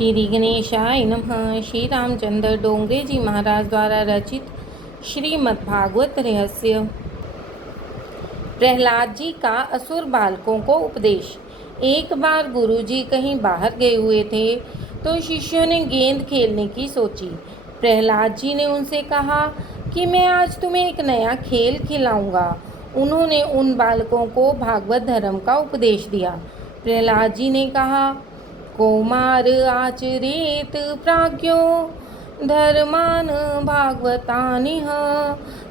श्री गणेशाय नमः। श्री रामचंद्र डोंगरे जी महाराज द्वारा रचित श्रीमद् भागवत रहस्य। प्रहलाद जी का असुर बालकों को उपदेश। एक बार गुरुजी कहीं बाहर गए हुए थे तो शिष्यों ने गेंद खेलने की सोची। प्रहलाद जी ने उनसे कहा कि मैं आज तुम्हें एक नया खेल खिलाऊंगा। उन्होंने उन बालकों को भागवत धर्म का उपदेश दिया। प्रहलाद जी ने कहा, कौमार आचरेत प्राज्ञो धर्मान भागवतानिह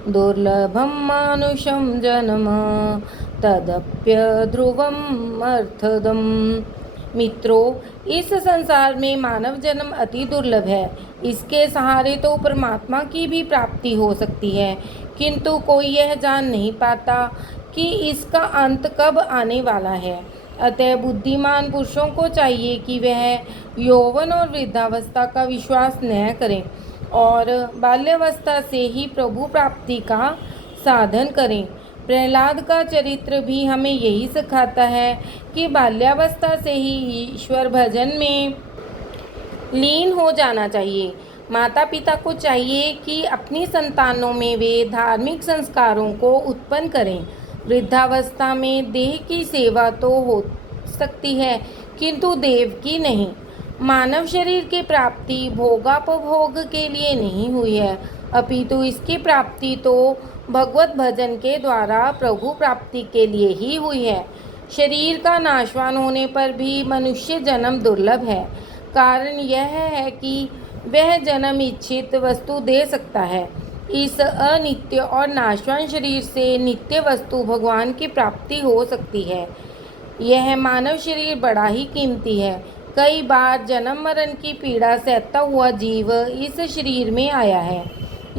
दुर्लभम मानुषम जन्म तदप्य ध्रुवम अर्थदम। मित्रों, इस संसार में मानव जन्म अति दुर्लभ है। इसके सहारे तो परमात्मा की भी प्राप्ति हो सकती है, किंतु कोई यह जान नहीं पाता कि इसका अंत कब आने वाला है। अतः बुद्धिमान पुरुषों को चाहिए कि वह यौवन और वृद्धावस्था का विश्वास न करें और बाल्यावस्था से ही प्रभु प्राप्ति का साधन करें। प्रहलाद का चरित्र भी हमें यही सिखाता है कि बाल्यावस्था से ही ईश्वर भजन में लीन हो जाना चाहिए। माता पिता को चाहिए कि अपनी संतानों में वे धार्मिक संस्कारों को उत्पन्न करें। वृद्धावस्था में देह की सेवा तो हो सकती है, किंतु देव की नहीं। मानव शरीर की प्राप्ति भोगापभोग के लिए नहीं हुई है, अपितु इसकी प्राप्ति तो भगवत भजन के द्वारा प्रभु प्राप्ति के लिए ही हुई है। शरीर का नाशवान होने पर भी मनुष्य जन्म दुर्लभ है। कारण यह है कि वह जन्म इच्छित वस्तु दे सकता है। इस अनित्य और नाशवान शरीर से नित्य वस्तु भगवान की प्राप्ति हो सकती है। यह मानव शरीर बड़ा ही कीमती है। कई बार जन्म मरण की पीड़ा सहता हुआ जीव इस शरीर में आया है।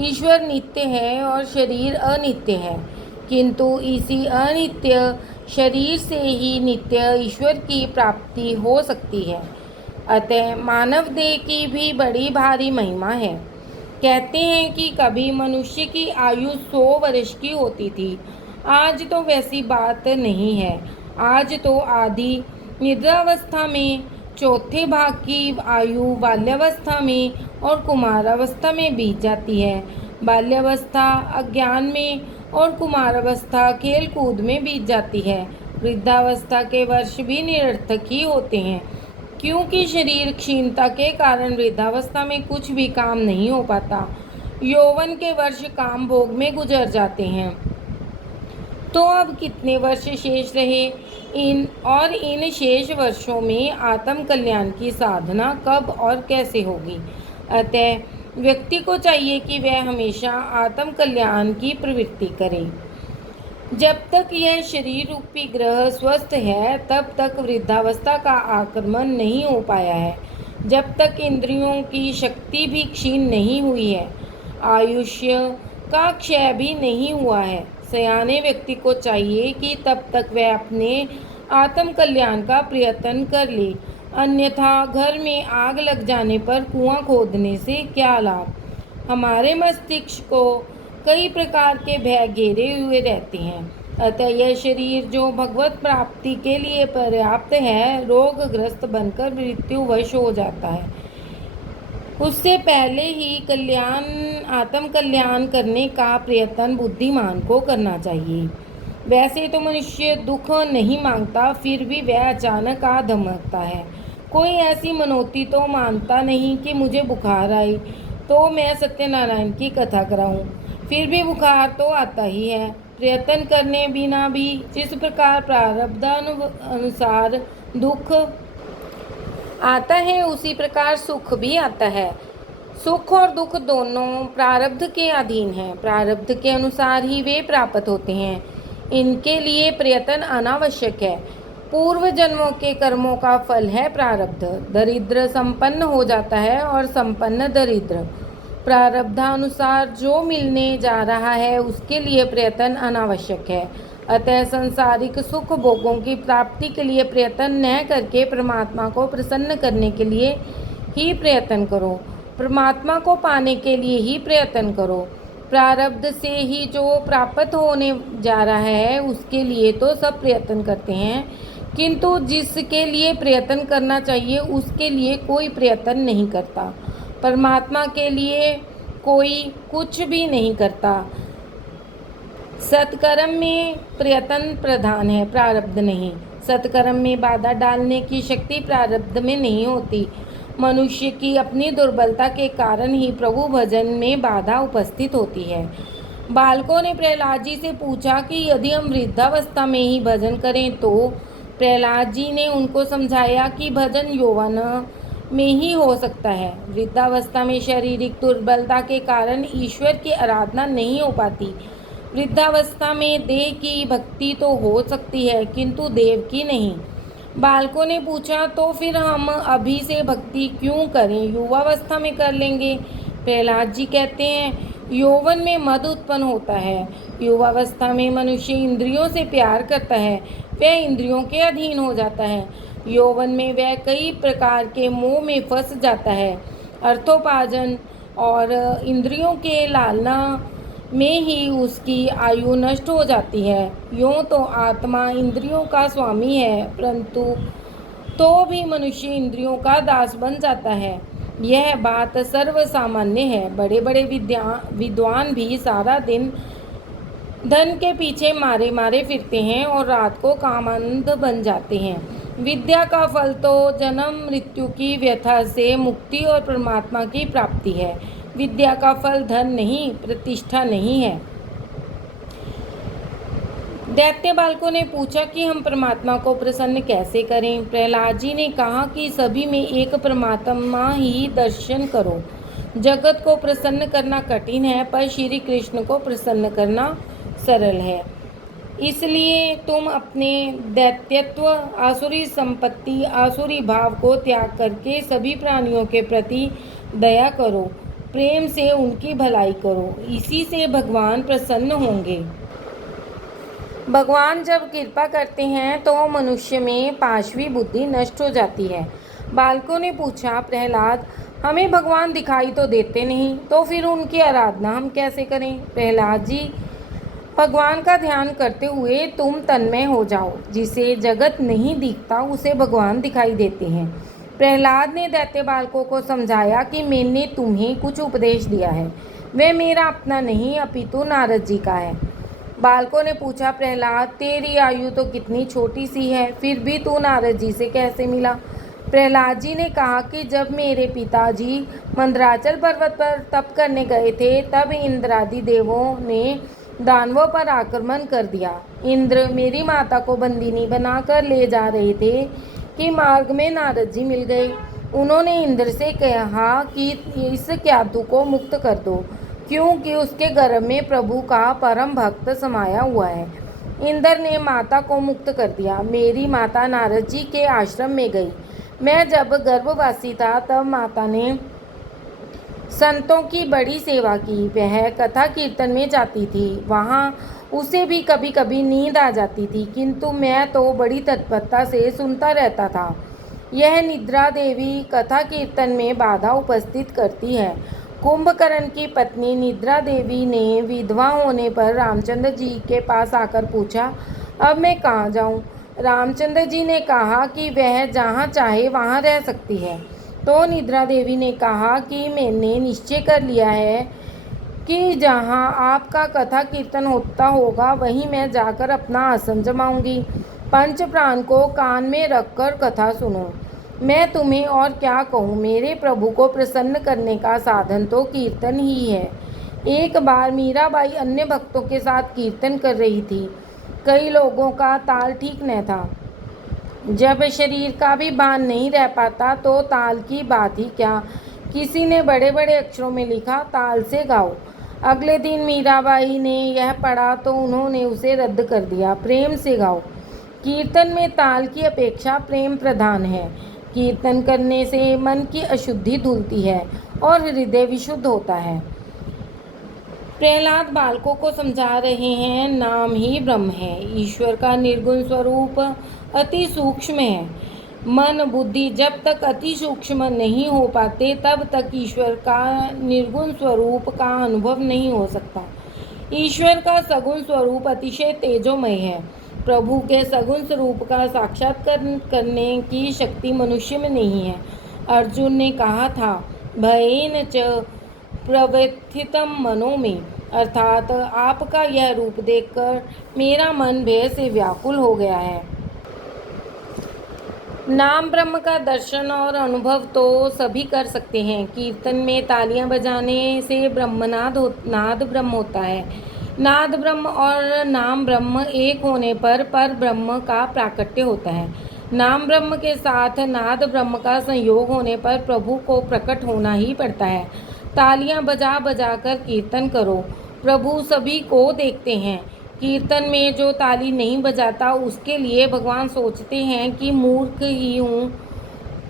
ईश्वर नित्य है और शरीर अनित्य है, किंतु इसी अनित्य शरीर से ही नित्य ईश्वर की प्राप्ति हो सकती है। अतः मानव देह की भी बड़ी भारी महिमा है। कहते हैं कि कभी मनुष्य की आयु 100 वर्ष की होती थी। आज तो वैसी बात नहीं है। आज तो आधी निद्रावस्था में, चौथे भाग की आयु बाल्यावस्था में और कुमारावस्था में बीत जाती है। बाल्यावस्था अज्ञान में और कुमारावस्था खेल कूद में बीत जाती है। वृद्धावस्था के वर्ष भी निरर्थक ही होते हैं, क्योंकि शरीर क्षीणता के कारण वृद्धावस्था में कुछ भी काम नहीं हो पाता। यौवन के वर्ष काम भोग में गुजर जाते हैं। तो अब कितने वर्ष शेष रहे? इन शेष वर्षों में आत्म कल्याण की साधना कब और कैसे होगी? अतः व्यक्ति को चाहिए कि वह हमेशा आत्म कल्याण की प्रवृत्ति करे। जब तक यह शरीर रूपी ग्रह स्वस्थ है, तब तक वृद्धावस्था का आक्रमण नहीं हो पाया है। जब तक इंद्रियों की शक्ति भी क्षीण नहीं हुई है, आयुष्य का क्षय भी नहीं हुआ है। सयाने व्यक्ति को चाहिए कि तब तक वह अपने आत्म कल्याण का प्रयत्न कर ले, अन्यथा घर में आग लग जाने पर कुआं खोदने से क्या लाभ। हमारे मस्तिष्क को कई प्रकार के भय घेरे हुए रहते हैं। अतः यह शरीर जो भगवत प्राप्ति के लिए पर्याप्त है, रोगग्रस्त बनकर मृत्युवश हो जाता है। उससे पहले ही आत्म कल्याण करने का प्रयत्न बुद्धिमान को करना चाहिए। वैसे तो मनुष्य दुख नहीं मांगता, फिर भी वह अचानक आ धमकता है। कोई ऐसी मनोती तो मानता नहीं कि मुझे बुखार आई तो मैं सत्यनारायण की कथा कराऊं। फिर भी बुखार तो आता ही है। प्रयत्न करने बिना भी जिस प्रकार प्रारब्ध अनुसार दुख आता है, उसी प्रकार सुख भी आता है। सुख और दुख दोनों प्रारब्ध के अधीन हैं। प्रारब्ध के अनुसार ही वे प्राप्त होते हैं। इनके लिए प्रयत्न अनावश्यक है। पूर्व जन्मों के कर्मों का फल है प्रारब्ध। दरिद्र संपन्न हो जाता है और संपन्न दरिद्र। प्रारब्धानुसार जो मिलने जा रहा है, उसके लिए प्रयत्न अनावश्यक है। अतः सांसारिक सुख भोगों की प्राप्ति के लिए प्रयत्न न करके परमात्मा को प्रसन्न करने के लिए ही प्रयत्न करो। परमात्मा को पाने के लिए ही प्रयत्न करो। प्रारब्ध से ही जो प्राप्त होने जा रहा है, उसके लिए तो सब प्रयत्न करते हैं, किंतु जिसके लिए प्रयत्न करना चाहिए उसके लिए कोई प्रयत्न नहीं करता। परमात्मा के लिए कोई कुछ भी नहीं करता। सत्कर्म में प्रयत्न प्रधान है, प्रारब्ध नहीं। सत्कर्म में बाधा डालने की शक्ति प्रारब्ध में नहीं होती। मनुष्य की अपनी दुर्बलता के कारण ही प्रभु भजन में बाधा उपस्थित होती है। बालकों ने प्रहलाद जी से पूछा कि यदि हम वृद्धावस्था में ही भजन करें तो? प्रहलाद जी ने उनको समझाया कि भजन यौवन में ही हो सकता है। वृद्धावस्था में शारीरिक दुर्बलता के कारण ईश्वर की आराधना नहीं हो पाती। वृद्धावस्था में देह की भक्ति तो हो सकती है किंतु देव की नहीं। बालकों ने पूछा तो फिर हम अभी से भक्ति क्यों करें, युवावस्था में कर लेंगे। प्रहलाद जी कहते हैं यौवन में मद उत्पन्न होता है। युवावस्था में मनुष्य इंद्रियों से प्यार करता है, वह इंद्रियों के अधीन हो जाता है। यौवन में वह कई प्रकार के मोह में फंस जाता है। अर्थोपार्जन और इंद्रियों के लालना में ही उसकी आयु नष्ट हो जाती है। यूँ तो आत्मा इंद्रियों का स्वामी है, परंतु तो भी मनुष्य इंद्रियों का दास बन जाता है। यह बात सर्वसामान्य है। बड़े बड़े विद्वान भी सारा दिन धन के पीछे मारे मारे फिरते हैं और रात को कामांध बन जाते हैं। विद्या का फल तो जन्म मृत्यु की व्यथा से मुक्ति और परमात्मा की प्राप्ति है। विद्या का फल धन नहीं, प्रतिष्ठा नहीं है। दैत्य बालकों ने पूछा कि हम परमात्मा को प्रसन्न कैसे करें। प्रहलाद जी ने कहा कि सभी में एक परमात्मा ही दर्शन करो। जगत को प्रसन्न करना कठिन है, पर श्री कृष्ण को प्रसन्न करना सरल है। इसलिए तुम अपने दैत्यत्व, आसुरी संपत्ति, आसुरी भाव को त्याग करके सभी प्राणियों के प्रति दया करो, प्रेम से उनकी भलाई करो। इसी से भगवान प्रसन्न होंगे। भगवान जब कृपा करते हैं तो मनुष्य में पाशवी बुद्धि नष्ट हो जाती है। बालकों ने पूछा प्रहलाद, हमें भगवान दिखाई तो देते नहीं, तो फिर उनकी आराधना हम कैसे करें? प्रहलाद जी, भगवान का ध्यान करते हुए तुम तन्मय हो जाओ। जिसे जगत नहीं दिखता उसे भगवान दिखाई देते हैं। प्रहलाद ने दैत्य बालकों को समझाया कि मैंने तुम्हें कुछ उपदेश दिया है, वह मेरा अपना नहीं अपितु नारद जी का है। बालकों ने पूछा प्रहलाद, तेरी आयु तो कितनी छोटी सी है, फिर भी तू नारद जी से कैसे मिला? प्रहलाद जी ने कहा कि जब मेरे पिताजी मंदराचल पर्वत पर तप करने गए थे तब इंद्रादि देवों ने दानवों पर आक्रमण कर दिया। इंद्र मेरी माता को बंदिनी बनाकर ले जा रहे थे कि मार्ग में नारद जी मिल गए। उन्होंने इंद्र से कहा कि इस क्यातु को मुक्त कर दो, क्योंकि उसके गर्भ में प्रभु का परम भक्त समाया हुआ है। इंद्र ने माता को मुक्त कर दिया। मेरी माता नारद जी के आश्रम में गई। मैं जब गर्भवासी था तब माता ने संतों की बड़ी सेवा की। वह कथा कीर्तन में जाती थी, वहाँ उसे भी कभी कभी नींद आ जाती थी, किंतु मैं तो बड़ी तत्परता से सुनता रहता था। यह निद्रा देवी कथा कीर्तन में बाधा उपस्थित करती है। कुंभकर्ण की पत्नी निद्रा देवी ने विधवा होने पर रामचंद्र जी के पास आकर पूछा, अब मैं कहाँ जाऊँ? रामचंद्र जी ने कहा कि वह जहाँ चाहे वहाँ रह सकती है। तो निद्रा देवी ने कहा कि मैंने निश्चय कर लिया है कि जहाँ आपका कथा कीर्तन होता होगा वहीं मैं जाकर अपना आसन जमाऊंगी। पंच प्राण को कान में रखकर कथा सुनो। मैं तुम्हें और क्या कहूँ, मेरे प्रभु को प्रसन्न करने का साधन तो कीर्तन ही है। एक बार मीराबाई अन्य भक्तों के साथ कीर्तन कर रही थी। कई लोगों का ताल ठीक न था। जब शरीर का भी भान नहीं रह पाता तो ताल की बात ही क्या। किसी ने बड़े बड़े अक्षरों में लिखा, ताल से गाओ। अगले दिन मीराबाई ने यह पढ़ा तो उन्होंने उसे रद्द कर दिया, प्रेम से गाओ। कीर्तन में ताल की अपेक्षा प्रेम प्रधान है। कीर्तन करने से मन की अशुद्धि धुलती है और हृदय विशुद्ध होता है। प्रहलाद बालकों को समझा रहे हैं, नाम ही ब्रह्म है। ईश्वर का निर्गुण स्वरूप अति सूक्ष्म है। मन बुद्धि जब तक अति सूक्ष्म नहीं हो पाते तब तक ईश्वर का निर्गुण स्वरूप का अनुभव नहीं हो सकता। ईश्वर का सगुण स्वरूप अतिशय तेजोमय है। प्रभु के सगुण स्वरूप का साक्षात्कार करने की शक्ति मनुष्य में नहीं है। अर्जुन ने कहा था, भयेन च प्रव्यथितम मनो में, अर्थात आपका यह रूप देखकर मेरा मन भय से व्याकुल हो गया है। नाम ब्रह्म का दर्शन और अनुभव तो सभी कर सकते हैं। कीर्तन में तालियां बजाने से नाद ब्रह्म होता है। नाद ब्रह्म और नाम ब्रह्म एक होने पर ब्रह्म का प्राकट्य होता है। नाम ब्रह्म के साथ नाद ब्रह्म का संयोग होने पर प्रभु को प्रकट होना ही पड़ता है। तालियां बजा बजा कर कीर्तन करो, प्रभु सभी को देखते हैं। कीर्तन में जो ताली नहीं बजाता उसके लिए भगवान सोचते हैं कि मूर्ख ही हूँ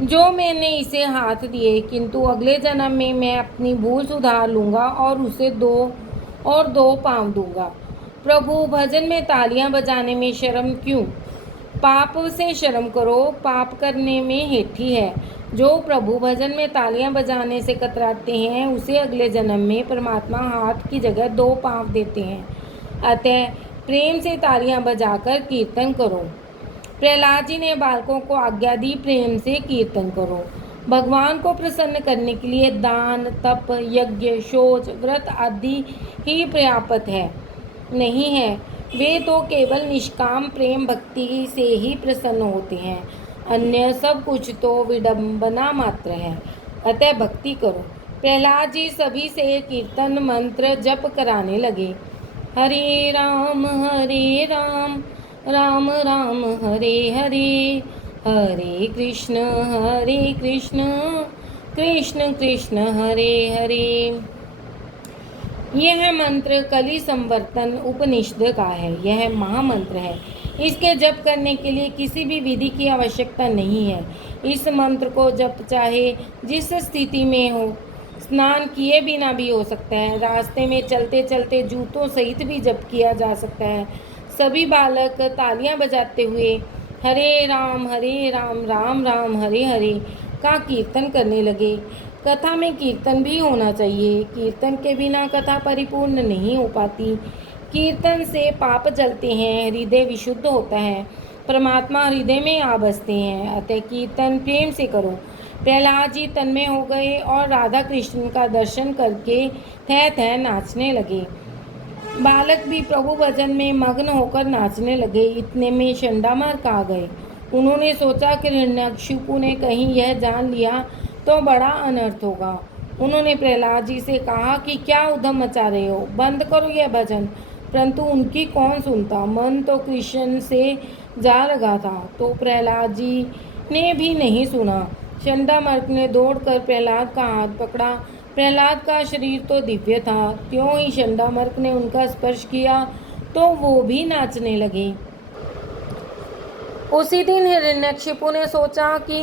जो मैंने इसे हाथ दिए, किंतु अगले जन्म में मैं अपनी भूल सुधार लूँगा और उसे दो पाँव दूंगा। प्रभु भजन में तालियां बजाने में शर्म क्यों? पाप से शर्म करो, पाप करने में हेठी है। जो प्रभु भजन में तालियां बजाने से कतराते हैं उसे अगले जन्म में परमात्मा हाथ की जगह 2 पाँव देते हैं। अतः प्रेम से तालियां बजाकर कीर्तन करो। प्रहलाद जी ने बालकों को आज्ञा दी, प्रेम से कीर्तन करो। भगवान को प्रसन्न करने के लिए दान, तप, यज्ञ, शौच, व्रत आदि ही पर्याप्त है नहीं है। वे तो केवल निष्काम प्रेम भक्ति से ही प्रसन्न होते हैं। अन्य सब कुछ तो विडंबना मात्र है। अतः भक्ति करो। प्रहलाद जी सभी से कीर्तन मंत्र जप कराने लगे। हरे राम राम राम हरे हरे, हरे कृष्ण कृष्ण कृष्ण हरे हरे। यह मंत्र कलि संवर्तन उपनिषद का है। यह महामंत्र है। इसके जप करने के लिए किसी भी विधि की आवश्यकता नहीं है। इस मंत्र को जप चाहे जिस स्थिति में हो, स्नान किए बिना भी हो सकता है। रास्ते में चलते चलते जूतों सहित भी जप किया जा सकता है। सभी बालक तालियां बजाते हुए हरे राम राम राम हरे हरे का कीर्तन करने लगे। कथा में कीर्तन भी होना चाहिए। कीर्तन के बिना कथा परिपूर्ण नहीं हो पाती। कीर्तन से पाप जलते हैं, हृदय विशुद्ध होता है, परमात्मा हृदय में आ बसते हैं। अतः कीर्तन प्रेम से करो। प्रहलाद जी तन्मय हो गए और राधा कृष्ण का दर्शन करके थै थै नाचने लगे। बालक भी प्रभु भजन में मग्न होकर नाचने लगे। इतने में चंडामार्क आ गए। उन्होंने सोचा कि हिरण्यकशिपु ने कहीं यह जान लिया तो बड़ा अनर्थ होगा। उन्होंने प्रहलाद जी से कहा कि क्या उधम मचा रहे हो, बंद करो यह भजन। परंतु उनकी कौन सुनता, मन तो कृष्ण से जा लगा था। तो प्रहलाद जी ने भी नहीं सुना। चंडामार्क ने दौड़कर प्रहलाद का हाथ पकड़ा। प्रहलाद का शरीर तो दिव्य था, त्यों ही चंडामार्क ने उनका स्पर्श किया तो वो भी नाचने लगे। उसी दिन हिरण्यकशिपु ने सोचा कि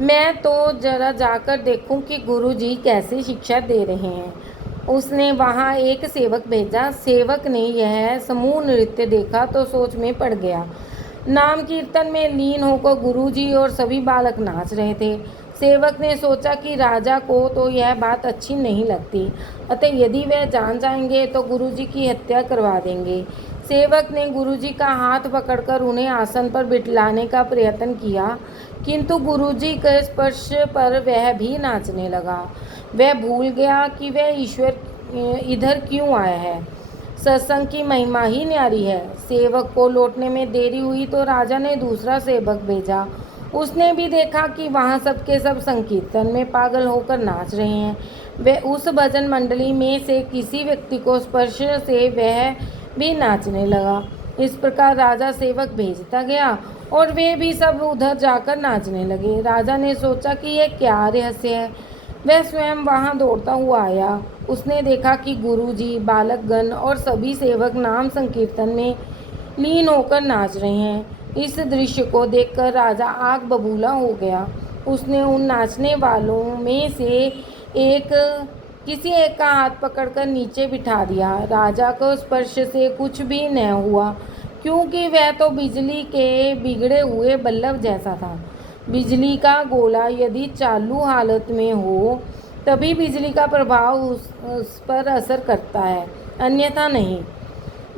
मैं तो जरा जाकर देखूं कि गुरुजी कैसे शिक्षा दे रहे हैं। उसने वहां एक सेवक भेजा। सेवक ने यह समूह नृत्य देखा तो सोच में पड़ गया। नाम कीर्तन में लीन होकर गुरुजी और सभी बालक नाच रहे थे। सेवक ने सोचा कि राजा को तो यह बात अच्छी नहीं लगती, अतः यदि वह जान जाएंगे तो गुरुजी की हत्या करवा देंगे। सेवक ने गुरुजी का हाथ पकड़कर उन्हें आसन पर बिठलाने का प्रयत्न किया, किंतु गुरुजी के स्पर्श पर वह भी नाचने लगा। वह भूल गया कि वह ईश्वर इधर क्यों आया है। सत्संग की महिमा ही न्यारी है। सेवक को लौटने में देरी हुई तो राजा ने दूसरा सेवक भेजा। उसने भी देखा कि वहाँ सबके सब संकीर्तन में पागल होकर नाच रहे हैं। वह उस भजन मंडली में से किसी व्यक्ति को स्पर्श से वह भी नाचने लगा। इस प्रकार राजा सेवक भेजता गया और वे भी सब उधर जाकर नाचने लगे। राजा ने सोचा कि यह क्या रहस्य है। वह स्वयं वहां दौड़ता हुआ आया। उसने देखा कि गुरुजी, बालकगण और सभी सेवक नाम संकीर्तन में लीन होकर नाच रहे हैं। इस दृश्य को देखकर राजा आग बबूला हो गया। उसने उन नाचने वालों में से किसी एक का हाथ पकड़कर नीचे बिठा दिया। राजा को स्पर्श से कुछ भी न हुआ, क्योंकि वह तो बिजली के बिगड़े हुए बल्ब जैसा था। बिजली का गोला यदि चालू हालत में हो तभी बिजली का प्रभाव उस पर असर करता है, अन्यथा नहीं।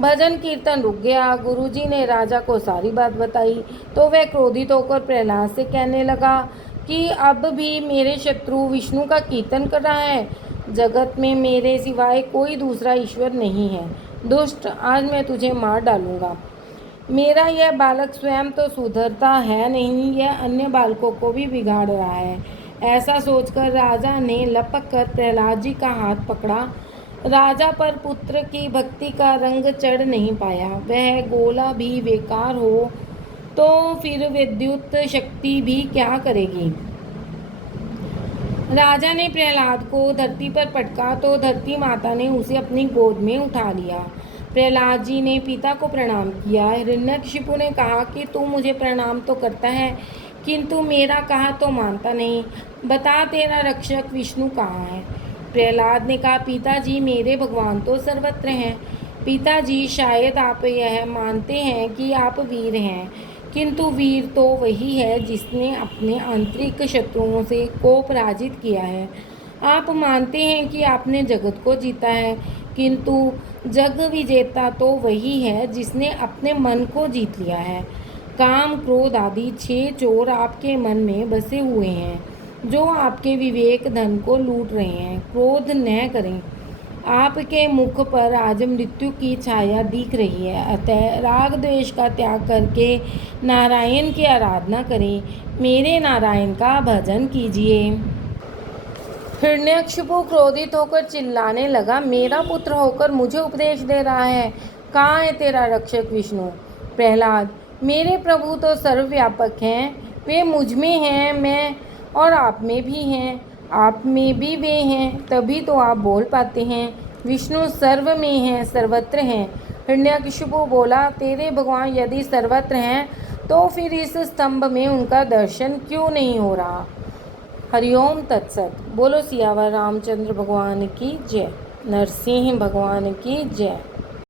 भजन कीर्तन रुक गया। गुरुजी ने राजा को सारी बात बताई तो वह क्रोधित होकर प्रहलाद से कहने लगा कि अब भी मेरे शत्रु विष्णु का कीर्तन कर रहा है। जगत में मेरे सिवाय कोई दूसरा ईश्वर नहीं है। दुष्ट, आज मैं तुझे मार डालूंगा। मेरा यह बालक स्वयं तो सुधरता है नहीं, यह अन्य बालकों को भी बिगाड़ रहा है। ऐसा सोचकर राजा ने लपक कर प्रहलाद जी का हाथ पकड़ा। राजा पर पुत्र की भक्ति का रंग चढ़ नहीं पाया। वह गोला भी बेकार हो तो फिर विद्युत शक्ति भी क्या करेगी। राजा ने प्रहलाद को धरती पर पटका तो धरती माता ने उसे अपनी गोद में उठा लिया। प्रहलाद जी ने पिता को प्रणाम किया। हिरण्यकशिपु ने कहा कि तू मुझे प्रणाम तो करता है किंतु मेरा कहा तो मानता नहीं। बता, तेरा रक्षक विष्णु कहाँ है। प्रहलाद ने कहा, पिताजी, मेरे भगवान तो सर्वत्र हैं। पिताजी, शायद आप यह मानते हैं कि आप वीर हैं, किंतु वीर तो वही है जिसने अपने आंतरिक शत्रुओं से को पराजित किया है। आप मानते हैं कि आपने जगत को जीता है, किंतु जग विजेता तो वही है जिसने अपने मन को जीत लिया है। काम, क्रोध आदि 6 चोर आपके मन में बसे हुए हैं जो आपके विवेक धन को लूट रहे हैं। क्रोध न करें। आपके मुख पर आज मृत्यु की छाया दिख रही है, अतः राग द्वेष का त्याग करके नारायण की आराधना करें। मेरे नारायण का भजन कीजिए। हिरण्यकशिपु क्रोधित होकर चिल्लाने लगा, मेरा पुत्र होकर मुझे उपदेश दे रहा है। कहाँ है तेरा रक्षक विष्णु। प्रहलाद, मेरे प्रभु तो सर्वव्यापक हैं, वे मुझ में हैं, मैं और आप में भी हैं, आप में भी वे हैं, तभी तो आप बोल पाते हैं। विष्णु सर्व में हैं, सर्वत्र हैं। हिरण्यकशिपु बोला, तेरे भगवान यदि सर्वत्र हैं तो फिर इस स्तंभ में उनका दर्शन क्यों नहीं हो रहा। हरिओम तत्सत। बोलो सियावर रामचंद्र भगवान की जय। नरसिंह भगवान की जय।